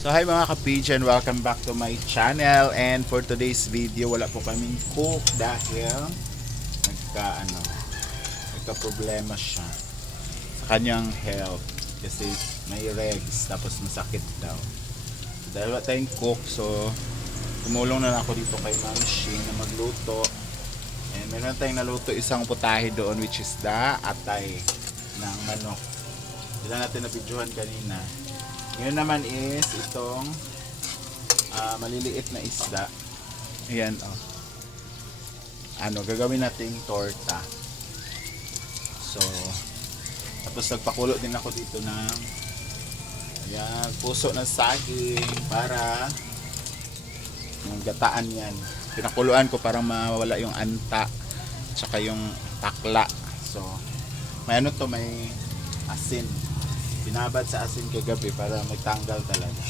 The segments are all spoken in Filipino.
So hi mga ka-pigeon, welcome back to my channel. And for today's video, wala po kaming cook dahil nagka-problema siya sa kanyang health kasi may regs tapos masakit daw. So, dahil wala tayong cook, so tumulong na lang ako dito kay Ma'am Shing na magluto. And meron tayong naluto isang putahe doon, which is the atay ng manok. Hindi natin na-videohan kanina. Ngayon naman is itong maliliit na isda. Ayan, oh. Gagawin nating torta. So, tapos nagpakulo din ako dito ng ayan, puso ng saging para yung gataan yan. Pinakuluan ko para mawala yung anta tsaka yung takla. So, may may asin. Binabad sa asin kagabi para magtanggal talaga.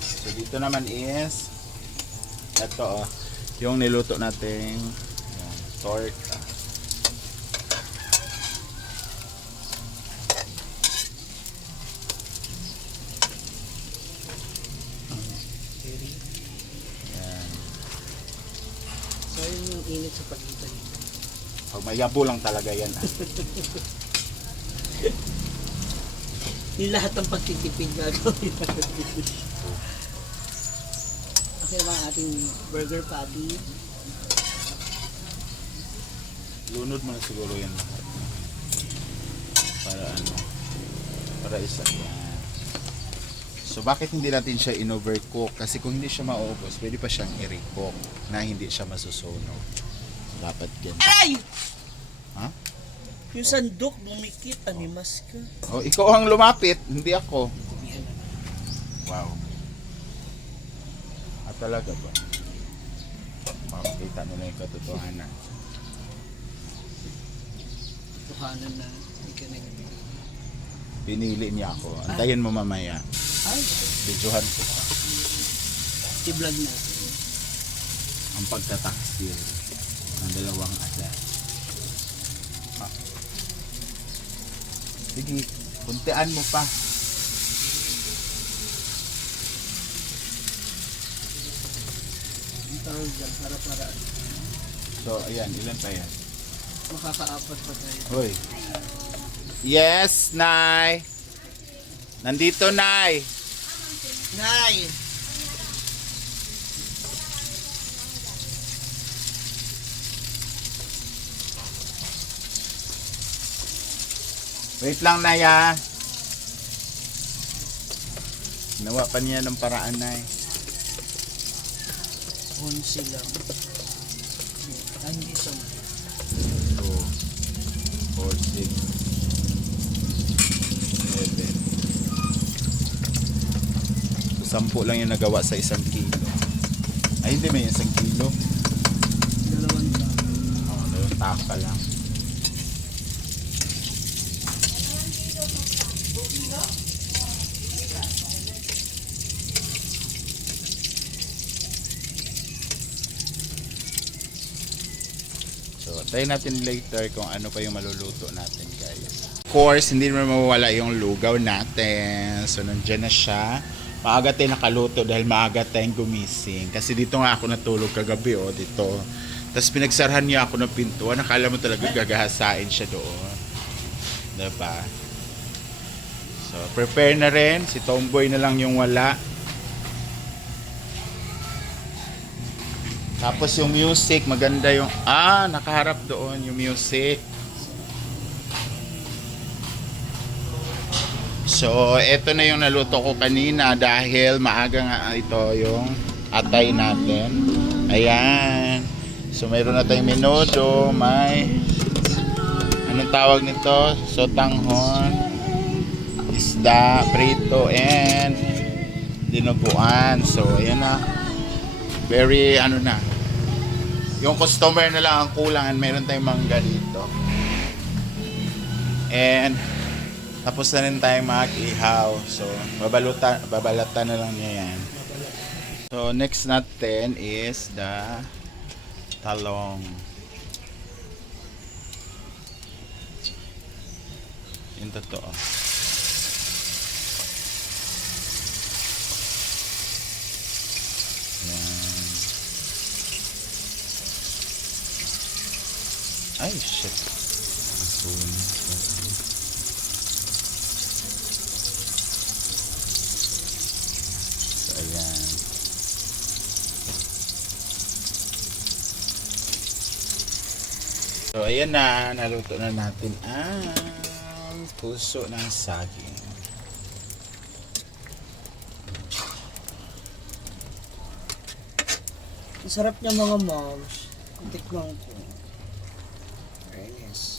So dito naman is ito yung niluto nating torta. Yan. So yun yung init sa pagitan. Pag mayabo lang talaga yan. Yung lahat ng pagtitipid gagawin natin. Okay ba ang ating burger patty? Lunod mo na siguro yan lahat. Para isa yan. So bakit hindi natin siya in-overcook? Kasi kung hindi siya maubos, pwede pa siyang i-recook na hindi siya masusunog. Dapat yan. Aray! Ha? Yung sandok, bumikit, animas ka. Oh, ikaw ang lumapit, hindi ako. Wow. Talaga ba? Makikita nila yung katotohanan. Tuhanan na, hindi ka na Pinili niya ako. Antayin mo mamaya. Ay, Videohan ko pa. i-vlog natin. Ang pagtataksil ng dalawang alas. Sige, kuntian mo pa. Ang tawag dyan, para So, ayan, ilan pa yan? makakaapat pa tayo. Hoy. Yes, Nay. Nandito, Nay. Nay! Wait lang, Nay, ha. Nawa pa niya ng paraan, Nay. 11 lang. Ay, hindi sa 2, 4, 6, 7. So, 10 lang yung nagawa sa 1 kilo. Ay, hindi may 1 kilo. 2 pa. Oo, yung taka lang. So, tayo natin later kung ano pa yung maluluto natin, guys. Of course, hindi naman mawawala yung lugaw natin. So, nandyan na siya. Maaga tayo nakaluto dahil maaga tayong gumising. Kasi dito nga ako natulog kagabi, dito. Tapos pinagsarahan niya ako ng pintuan. Nakala mo talaga gagahasain siya doon. Diba? So, prepare na rin. Si Tomboy na lang yung wala. Tapos yung music, maganda yung... nakaharap doon yung music. So, eto na yung naluto ko kanina dahil maaga nga ito yung atay natin. Ayan. So, mayroon na tayong menudo, may... Anong tawag nito? Sotanghon, isda, prito, and dinuguan. So, ayan na. Very, yung customer na lang ang kulang and meron tayong mangga dito. And tapos na rin tayong mag-ihaw. So, babalatan na lang niya yan. So, next natin is the talong. Yung totoo. Ay, shit. Sunog. So, ayan. So, ayan na. Naluto na natin ang puso ng saging. Ang sarap niya mga moms. Tikman ko. Very nice.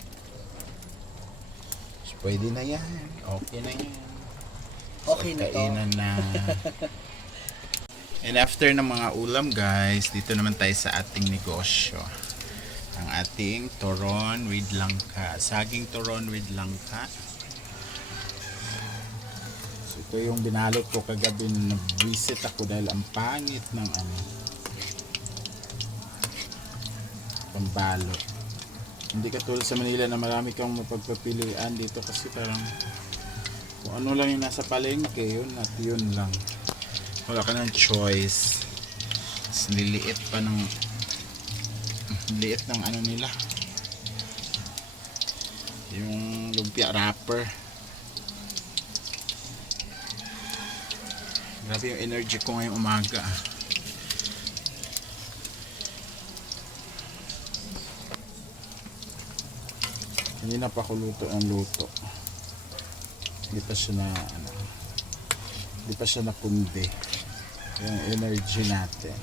So, pwede na yan. Okay na yan. Okay na to. Kainan na. And after ng mga ulam guys, dito naman tayo sa ating negosyo. Ang ating turon with langka. Saging turon with langka. So ito yung binalot ko kagabi na nag-visit ako dahil ang pangit ng pambalot. Hindi katulad sa Manila na marami kang mapagpapilian dito kasi parang kung ano lang yung nasa palengke, yun at yun lang. Wala ka ng choice. Tapos niliit pa ng liit ng ano nila. Yung lumpia wrapper. Grabe yung energy ko ngayong umaga. Hindi na pa ako luto ang luto. Hindi pa siya na hindi pa siya napundi yung energy natin.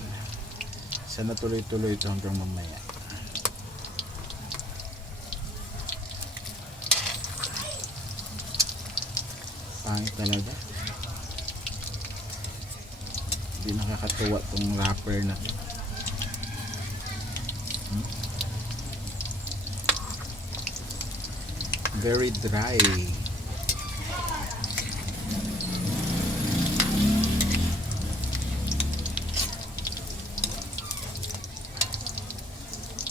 Sana tuloy-tuloy ito hanggang mamaya. Pangit talaga. Hindi nakakatuwa tong wrapper na to. Very dry.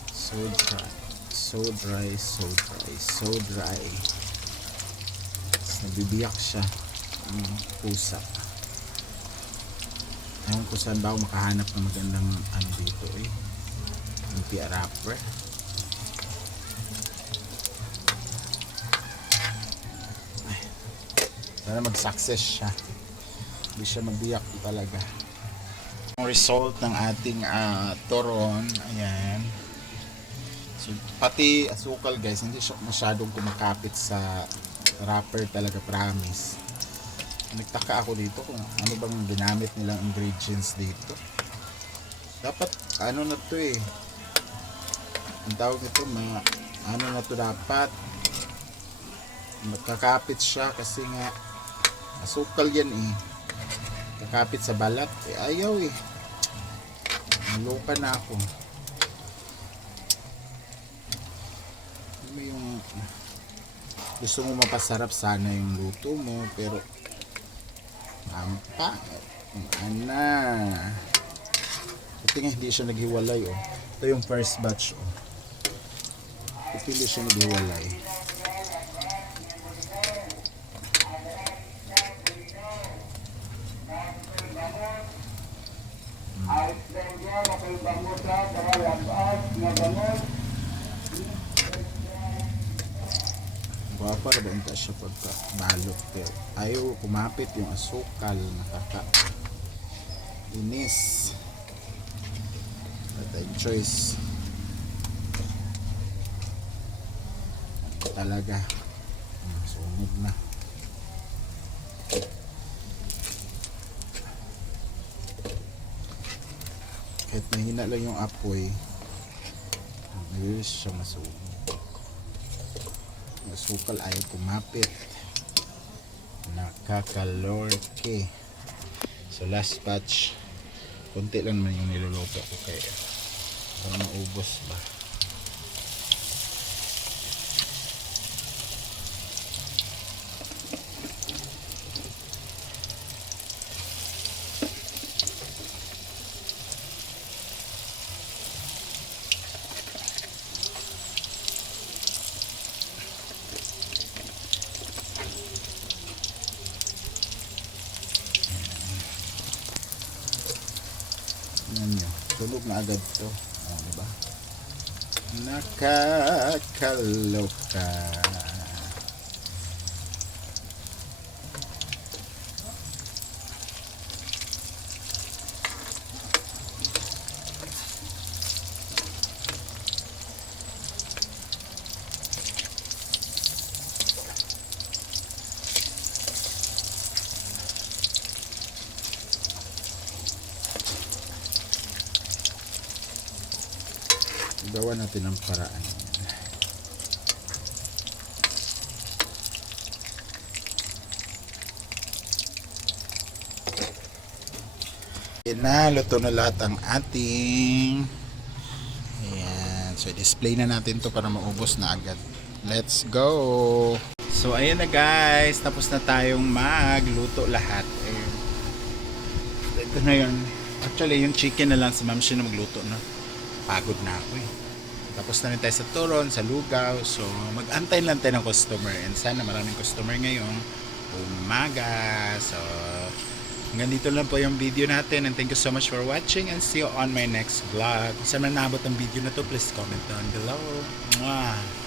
So dry. So dry, so dry, so dry. Nabibiyak siya. Pusa. Ewan ko saan ba ako makahanap ng magandang ano dito eh. Lumpia wrapper. Sana mag-success siya. Hindi siya mabiyak talaga. Ang result ng ating turon, ayan. So, pati asukal guys, hindi siya masyadong kumakapit sa wrapper talaga, promise. Nagtaka ako dito kung ano bang ginamit nilang ingredients dito. Dapat, ano na to eh. Ang tawag nito, ano na to dapat. Magkakapit siya kasi nga asukal yan eh. Kakapit sa balat. Eh, ayaw eh. Naluka na ako. Ano yung gusto mo mapasarap sana yung luto mo pero ampa. Ana. Ito nga hindi siya naghiwalay oh. Ito yung first batch oh. Ito hindi siya naghiwalay. Guwapa na ba yung siya pagkabalot pero ayaw kumapit yung asukal nakaka inis at choice talaga sunog na kahit mahina lang yung apoy nabilis siya masunog. Asukal ayaw kumapit, nakakalorke. So last batch konti lang naman yung niluluto ko kaya para maubos ba. Yan nyo, sunog na agad to. O, diba? Nakakaloka. Gawa natin ang paraan. Luto na lahat ang ating. Ayan. So, display na natin to para maubos na agad. Let's go! So, ayan na guys. Tapos na tayong magluto lahat. Ayan. Ito na yun. Actually, yung chicken na lang si Ma'am Shin na magluto na. Pagod na ako eh. Tapos na rin tayo sa turon, sa lugaw. So, mag-antay lang tayo ng customer. And sana maraming customer ngayong umaga. So, hanggang dito lang po yung video natin. And thank you so much for watching. And see you on my next vlog. Kung saan man naabot ang video na to, please comment down below. Mwah!